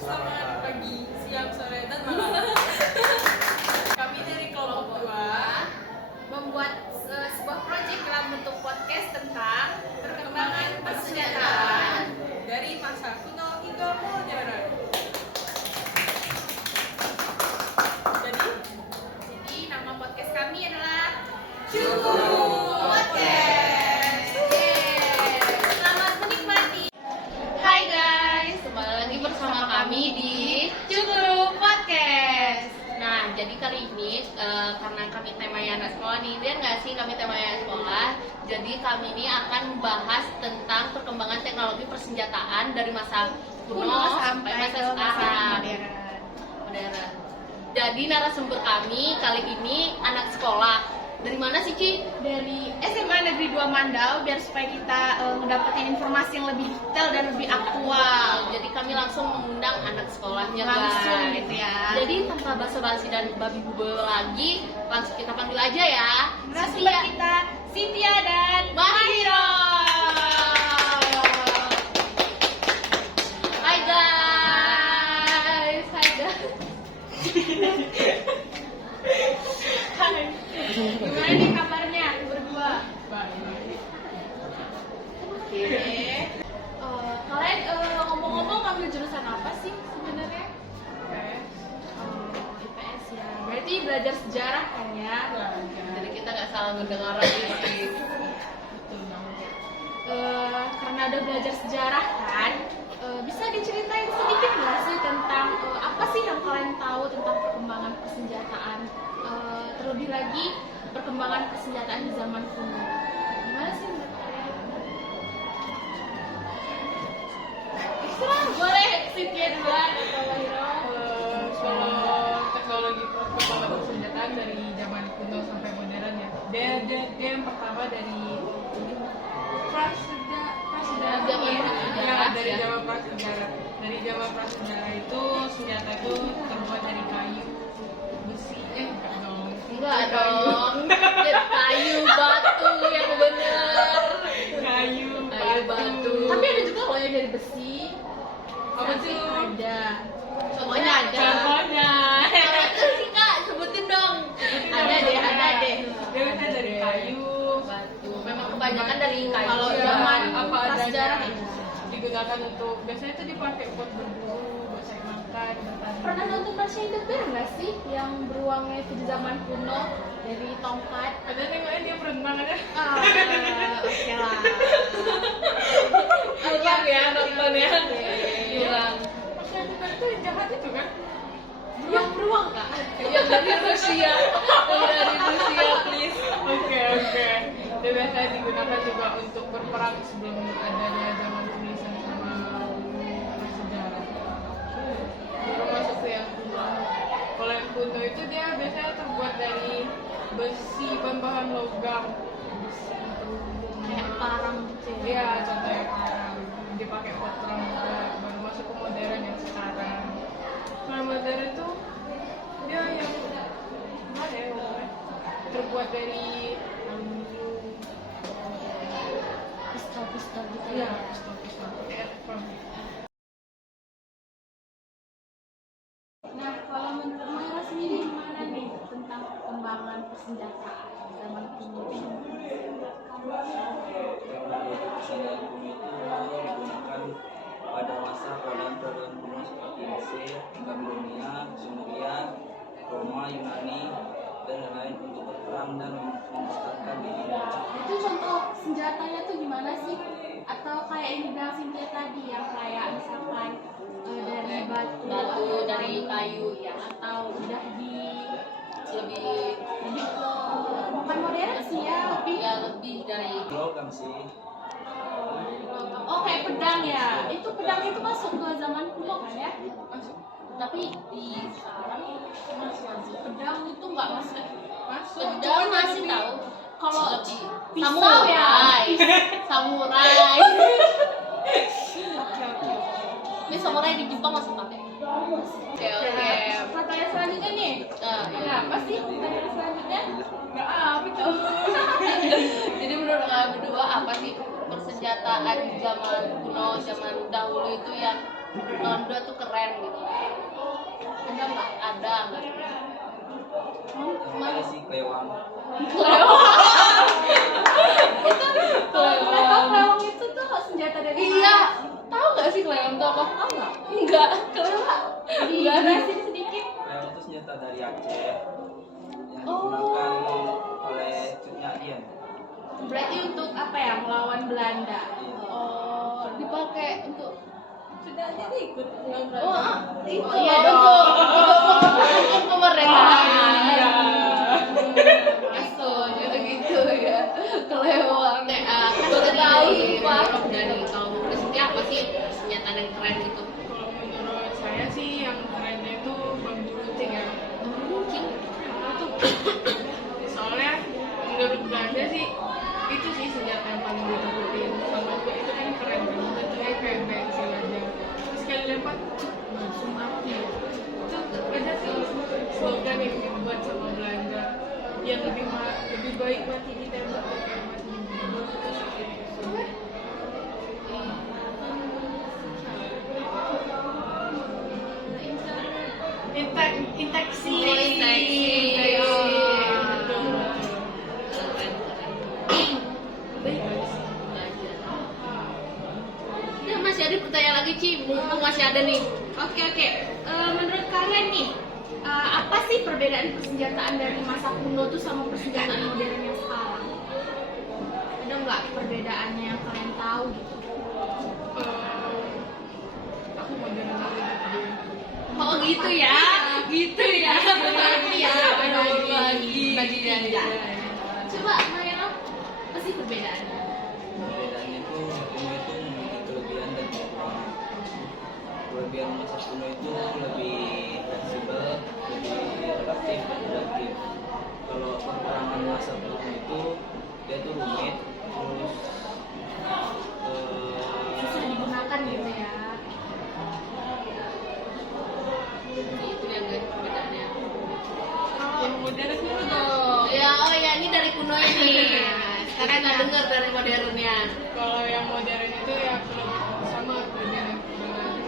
Selamat pagi, siang, sore, dan malam. Kami dari kelompok 2 membuat sebuah proyek dalam bentuk podcast tentang perkembangan persenjataan dari masa kuno hingga modern. Jadi nama podcast kami adalah Cukuru Podcast. Selamat menikmati. Hai guys, kembali lagi bersama kami di Cukuru Podcast. Nah, jadi kali ini karena kami temanya anak sekolah nih, lihat nggak sih kami temanya anak sekolah? Jadi kami ini akan membahas tentang perkembangan teknologi persenjataan dari masa kuno sampai masa sekarang modern. Jadi narasumber kami kali ini anak sekolah. Dari mana sih, Ci? Dari SMA Negeri 2 Mandau, biar supaya kita mendapatkan informasi yang lebih detail dan lebih aktual. Jadi kami langsung mengundang anak sekolahnya Langsung guys. gitu ya. Jadi tanpa basa-basi dan babi bubul lagi, langsung kita panggil aja ya. Narasumber kita Cynthia dan Mahiro. Hai guys. Hai guys. Hai. Gimana nih kabarnya berdua? Oke. Kalian ngomong-ngomong ngambil jurusan apa sih sebenarnya? IPS ya. Berarti belajar sejarah kan ya? Jadi kita nggak salah mendengar lagi. Karena udah belajar sejarah kan, bisa diceritain sedikit nggak sih tentang apa sih yang kalian tahu tentang perkembangan persenjataan, terlebih lagi perkembangan persenjataan di zaman kuno. Gimana sih menurut kalian? Terserah, boleh Cynthia duluan atau Mahiro. Soal teknologi perkembangan persenjataan dari zaman kuno sampai modern ya. Dia yang pertama dari prasejarah. Zaman prasejarah, Ya, dari ya. zaman prasejarah. Dari zaman prasejarah itu senjata itu terbuat dari kayu, besi, enggak dong. Enggak dong. Dari kayu, batu yang bener. Kayu, Kayu, batu. Tapi ada juga loh yang dari besi. Apa tuh? Ada. Semuanya ada. Contohnya. Itu sih Kak, sebutin dong. Ada deh, ada deh. Dia kan dari kayu, Batu. Memang kebanyakan dari kayu. Kalau Iya, zaman apa prasejarah adanya itu. digunakan untuk biasanya itu dipakai buat berburu, buat cari makan, bertani. Pernah nonton Russia in the Bear nggak sih yang beruangnya itu di zaman kuno dari tongkat? Ada nengoknya dia berenang ada. Oke lah. Hilang ya nonton ya. Hilang. Russia in the Bear itu yang jahat itu kan? Yang beruang kak? Yang dari Rusia. Yang dari Rusia please. Oke. Dia biasanya digunakan juga untuk berperang sebelum adanya zaman tulisan sama sejarah. Baru masuk ke yang kuno. Kalau yang kuno itu dia biasanya terbuat dari besi, bahan logam, besi terhubung. Kayak parang gitu ya. Iya, contohnya parang dipakai buat perang juga. Baru masuk ke modern yang sekarang. Kalau modern itu dia yang gimana ya ngomongnya? Terbuat dari aluminium. Pistol gitu Iya, ya. pistol kayak perang. Nah kalau menurut Mahira sendiri gimana nih tentang perkembangan persenjataan zaman kuno? Teknologi persenjataan kuno itu digunakan pada masa peradaban kuno seperti Mesir, Babilonia, Sumeria, Roma, Yunani, dan lain-lain untuk berperang dan membesarkan dirinya. Itu contoh senjatanya tuh gimana sih? Atau kayak yang dibilang Cynthia tadi yang kayak misalkan dari Batu dari kayu ya. atau udah Lebih lebih ke bukan modern sih ya, lebih ya lebih dari Logam sih. oh kayak pedang ya. Itu pedang itu masuk ke zaman kuno kan ya? tapi di sekarang masih Pedang itu nggak masuk. pedang masih tahu Kalau lebih pisau ya. samurai. Oke. Ini samurai di Jepang masih pakai. Oke. Pertanyaan selanjutnya nih. Ya. Apa sih pertanyaan selanjutnya? Nggak apa tuh. Jadi menurut kalian berdua apa sih persenjataan zaman kuno, zaman dahulu itu yang lawan 2 tuh keren gitu. Ada nggak? Ada nggak? Yang ada sih kelewang. Kelewang itu tuh senjata dari Iya, tahu nggak sih kelewang itu apa? Tahu nggak? Enggak, kelewang. Enggak ada. Dijelasin sedikit. Kelewang itu senjata dari Aceh yang digunakan oleh Cut Nyak Dien. Berarti untuk apa ya? Melawan Belanda. Iya. Oh, dipakai untuk Sudah jadi ikut pulang oh, itu Iya untuk dong. untuk kemerdekaan. Iya. Masuk gitu ya. Kelewang. Baru tahu sumpah. Dari kalau menurut apa sih senjata yang keren gitu? Kalau menurut saya sih yang kerennya itu bambu runcing ya. Mungkin Soalnya menurut Belanda sih itu sih senjata yang paling ditakutin. Sama juga itu kan keren kan, bentuknya kayak bensin aja. Terus sekali lempar langsung mati. Itu ada sih slogan yang dibuat sama Belanda yang lebih baik mati ditembak daripada mati dibunuh. Inteksi. Inteksi. Betul, betul. keren. Baik, bagus. Ya masih ada pertanyaan lagi Ci, mumpung masih ada nih. Oke. Menurut kalian nih, apa sih perbedaan persenjataan dari masa kuno tuh sama persenjataan modern yang sekarang? Ada nggak perbedaannya yang kalian tahu gitu? Aku mau jalan lagi deh. Oh gitu ya, gitu ya. Iya, bagi. tiga. Coba Mayana, apa sih perbedaannya? Perbedaannya itu kuno itu memiliki kelebihan dan kekurangan. Kelebihan masa kuno itu lebih fleksibel, lebih relatif dan adaptif. Kalau kekurangan masa kuno itu dia tuh rumit, terus Susah digunakan gitu ya. Itu ya guys perbedaannya. Yang modern dulu dong. Ya, oh ya ini dari kunonya nih. Sekarang nggak dengar dari modernnya. Kalau yang modern itu ya sama kelebihan.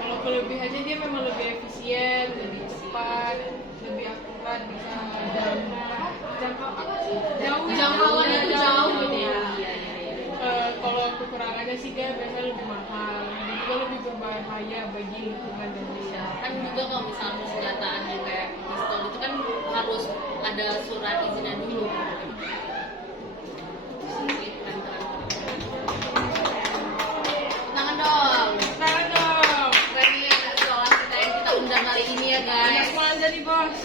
Kalau kelebihannya dia memang lebih efisien, lebih cepat, lebih akurat, bisa jangkau apa sih? Jangkauannya tuh jauh gitu ya. Kalau kekurangannya sih dia biasanya lebih mahal, dan juga lebih berbahaya bagi lingkungan dan desa. Kan juga kalau misalnya persenjataan yang kayak pistol itu kan harus ada surat izinnya dulu. Tangan dong. Sekarang dong. Berarti anak sekolah kita yang kita undang kali ini ya Banyak guys. semangat jadi bos.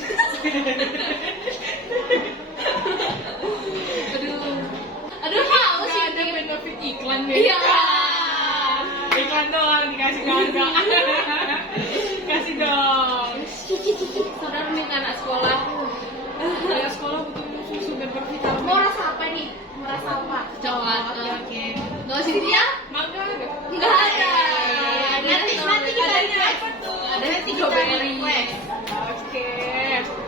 Aduh haus Nggak ada ini. benefit iklan nih. Iya. Iklan doang dikasih kagak. Kasih dong. Saudara nih anak sekolah. Saya sekolah butuh susu dan bervitamin. Mau rasa apa nih? Mau rasa apa? Coklat. Oke. Nggak sih dia? Mangga ada. Nggak ada. Nanti kita request. Ada Nanti kita strawberry. request. Oke.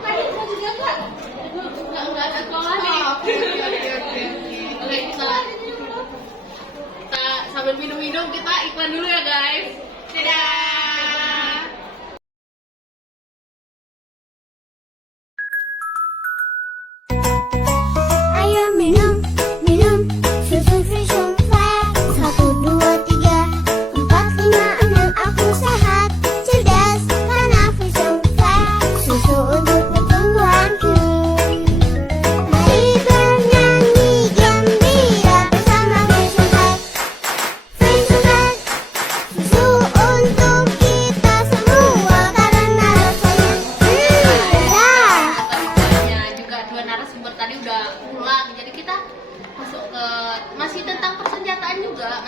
Tadi mau juga nggak? Nggak ada sekolah nih. Oke. Oke, kita sambil minum-minum kita iklan dulu ya guys. Dadah. Ayo minum, susu Vision Flat. 1, 2, 3, 4, 5, 6, aku sehat, cerdas, karena Vision Flat. Susu untuk pertumbuhanku. Mari bernyanyi gembira bersama Vision Flat. Vision Flat, susu untuk kita semua, karena rasanya lezat. Tadinya juga dua narasumber tadi udah pulang, jadi kita masuk ke masih tentang persenjataan juga,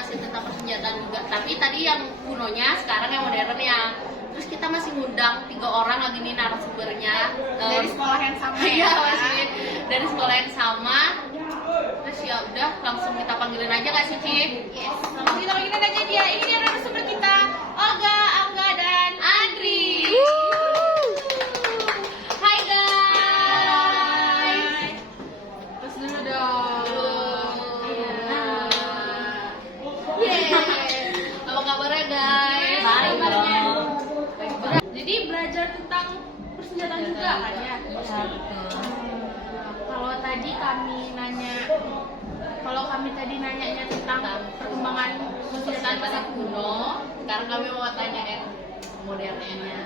tapi tadi yang kunonya, sekarang yang modernnya. Terus kita masih ngundang 3 orang lagi nih narasumbernya Dari sekolah yang sama iya ya? masih dari sekolah yang sama. Terus ya udah langsung kita panggilin aja gak sih Ci? Yes, langsung kita panggilin aja dia. Ini dia narasumber kita, Olga, Angga, dan Andri. Hai guys. Terus dulu dong. Yeay. Apa kabarnya guys? Baik, kabarnya. persenjataan juga kan ya? Iya, betul. Kalau tadi kami nanya, kalau kami tadi nanyanya tentang perkembangan Persenjataan masa kuno, sekarang kami mau tanya yang modernnya.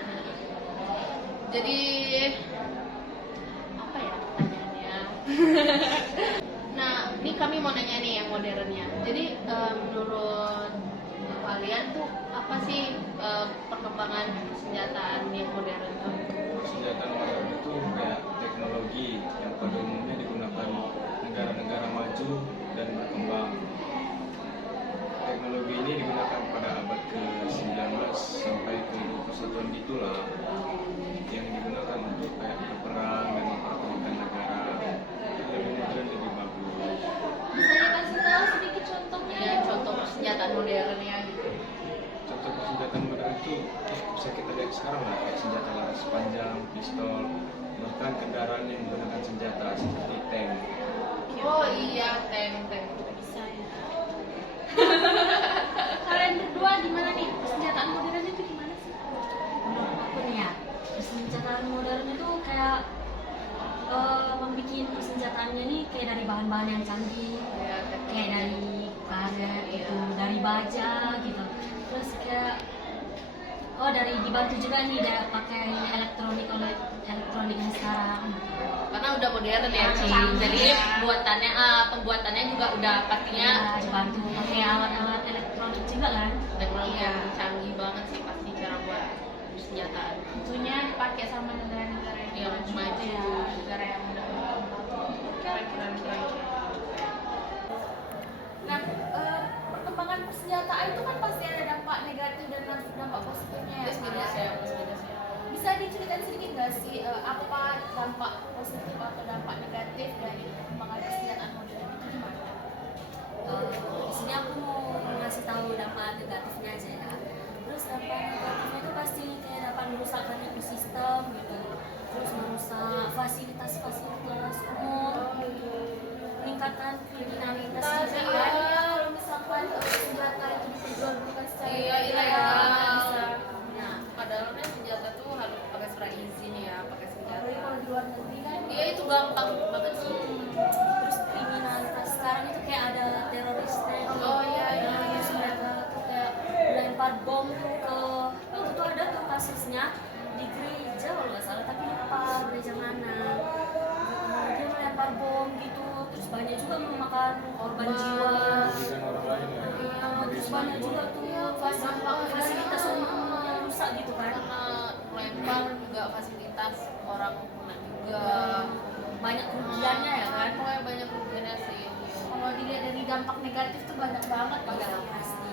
Jadi apa ya pertanyaannya? Nah, ini kami mau nanya nih yang modernnya. Jadi menurut kalian tuh apa sih perkembangan senjataan yang modern tuh? Senjata modern itu kayak teknologi yang pada umumnya digunakan negara-negara maju dan berkembang. Teknologi ini digunakan pada abad ke-19 sampai ke-21 gitulah, yang digunakan untuk kayak berperang dan mempertahankan negara. Lebih modern, lebih bagus. bisa dikasih tahu sedikit contohnya? Ya, contoh senjataan modernnya gitu. Contoh senjata modern itu bisa kita lihat sekarang lah, kayak senjata laras panjang, pistol, bahkan kendaraan yang menggunakan senjata seperti tank. Oh iya, tank. Bisa ya. Kalian berdua gimana nih? Persenjataan modern itu gimana sih? Aku nih ya, persenjataan modern itu kayak membuat persenjataannya nih kayak dari bahan-bahan yang canggih, Ya, kayak dari karet gitu, dari baja gitu. Terus kayak dari dibantu juga nih pakai elektronik yang sekarang. karena udah modern ya, Ci. Canggih. Jadi pembuatannya juga udah pastinya Ya, dibantu pakai alat-alat elektronik juga kan. teknologi yang canggih banget sih pasti cara buat senjataan. Tentunya dipakai sama negara-negara yang Yang maju. ya, negara yang udah berkembang. Keren. Nah, perkembangan persenjataan itu kan pasti ada dampak negatif dan dampak positifnya ya. Beda sih. Bisa diceritain sedikit nggak sih apa dampak positif atau dampak negatif dari perkembangan persenjataan modern itu gimana? Di sini aku mau ngasih tahu dampak negatifnya aja ya. Terus dampak negatifnya itu pasti kayak dapat merusakkan ekosistem gitu, terus merusak fasilitas umum, meningkatkan kriminalitas Tapi juga kan. kalau misalkan senjata itu diperjualbelikan secara Iya, ilegal, bisa. bisa. Nah, padahal kan senjata tuh harus pakai surat izin ya, pakai senjata. Apalagi kalau di luar negeri kan Iya, itu gampang banget sih. Terus kriminalitas sekarang itu kayak ada terorisnya gitu. Oh, iya. Terus mereka tuh kayak lempar bom tuh ke, waktu itu ada tuh kasusnya di gereja kalau nggak salah, tapi lupa gereja mana. Dia melempar bom gitu, terus banyak juga memakan korban jiwa. Merugikan orang lain ya. Terus banyak juga tuh fasilitas umum yang rusak gitu kan. Karena melempar juga fasilitas orang kena juga. Banyak kerugiannya ya kan. Pokoknya banyak kerugiannya sih. kalau dilihat dari dampak negatif tuh banyak banget Iya, pasti. pasti.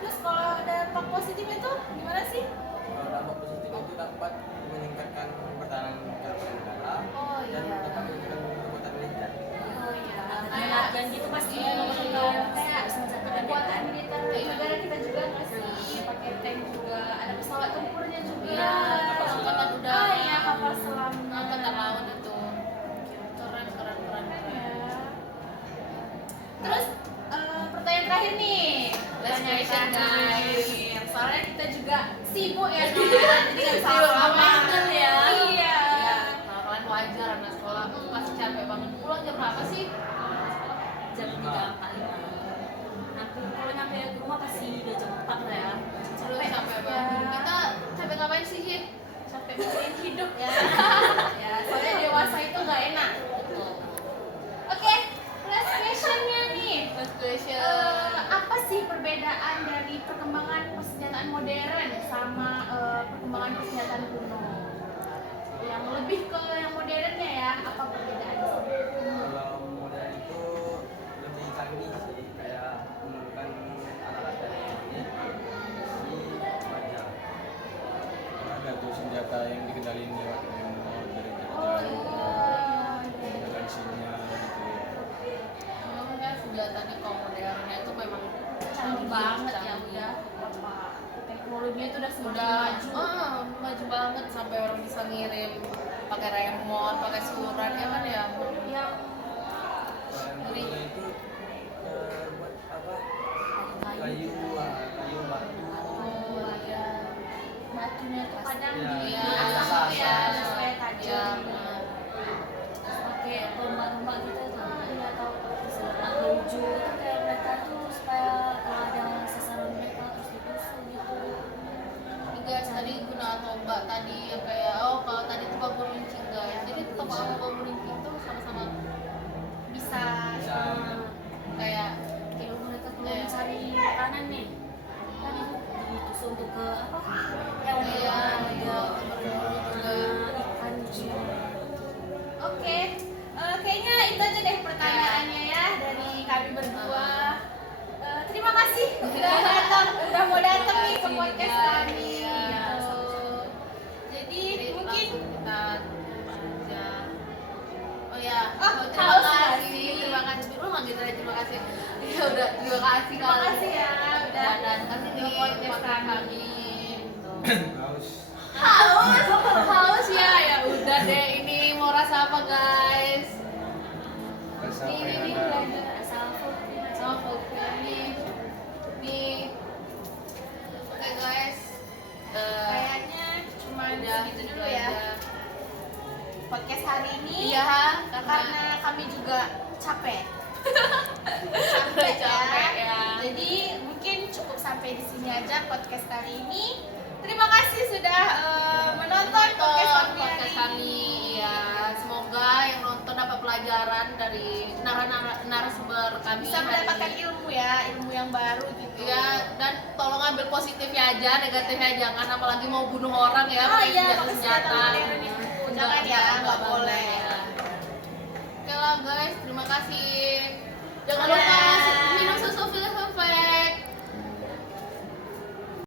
Terus kalau dampak positifnya tuh gimana sih? Kalau dampak positif itu dapat meningkatkan pertahanan keamanan negara Oh dan iya. dapat meningkatkan kekuatan militer. Oh iya. Kayak latihan gitu pasti Kayak senjata kekuatan kan. militer negara kita juga nggak sih? Pakai tank juga, ada pesawat tempurnya juga. Iya, angkatan udara. Ah iya, kapal selamnya. Angkatan laut itu. Keren. Ya. Terus pertanyaan terakhir nih. Last Pertanyaan question, terakhir. guys. Soalnya kita juga sibuk ya, jadi nggak bisa banget ya. Iya. Nah, kalian wajar anak sekolah pasti capek banget. Pulang jam berapa sih? Jam 3.45. Nanti kalau nyampe ke rumah pasti udah jam 4 lah ya. Terus capek ya. banget. Kita capek ngapain sih, Hit? Capek mikirin hidup ya. Ya, soalnya dewasa itu nggak enak. Oke, last questionnya nih. Last question. Apa sih perbedaan dari perkembangan persenjataan modern sama perkembangan persenjataan kuno? Yang lebih ke yang modernnya ya, apa perbedaannya? Kalau modern itu lebih canggih sih, kayak menggunakan alat-alat dari ini si baja. Ada tuh senjata yang dikendaliin lewat remote dari Oh jauh, iya. dengan sinyal gitu ya. Memang kan senjatanya kalau modernnya itu memang Canggih banget ya canggih. udah. Apa teknologinya itu udah semakin Udah maju. maju banget sampai orang bisa ngirim pakai remote, pakai surat ya kan ya. Yang Dan itu buat apa? Kayu batu. oh ya batunya itu kadang Iya, di iya, asap ya asap. supaya Mbak tadi yang kayak kalau tadi tuh bambu runcing guys. Jadi tepung sama bambu runcing tuh sama-sama bisa kayak Kalau mereka keluar mencari makanan nih, kan ditusuk untuk ke apa? Yang iya ikan gitu. Oke, kayaknya itu aja deh pertanyaannya ya dari kami berdua. Terima kasih udah mau datang nih ke podcast kami. Jadi mungkin kita aja. Oh ya, terima terima kasih. Lu manggil saya terima kasih. Ya udah, terima kasih terima kasih ya udah datang di podcast kami. Haus ya, ya udah deh. Ini mau rasa apa guys? Rasa apa Ini yang nih ada? belajar sama folklore nih. Oke guys. kayaknya cuma Udah segitu dulu ya podcast hari ini. Iya, Karena kami juga capek. capek ya. Jadi mungkin cukup sampai di sini aja podcast kali ini. Terima kasih sudah menonton podcast podcast kami. Ya, semoga yang nonton dapat pelajaran dari narasumber kami. Bisa mendapatkan hari ini. ilmu ya, ilmu yang baru gitu. Ya, dan tolong ambil positifnya aja, negatifnya jangan, apalagi mau bunuh orang ya, Oh pakai iya, senjata pakai senjata modern itu. Jangan ya, nggak boleh. ya. Oke lah guys, terima kasih. Jangan lupa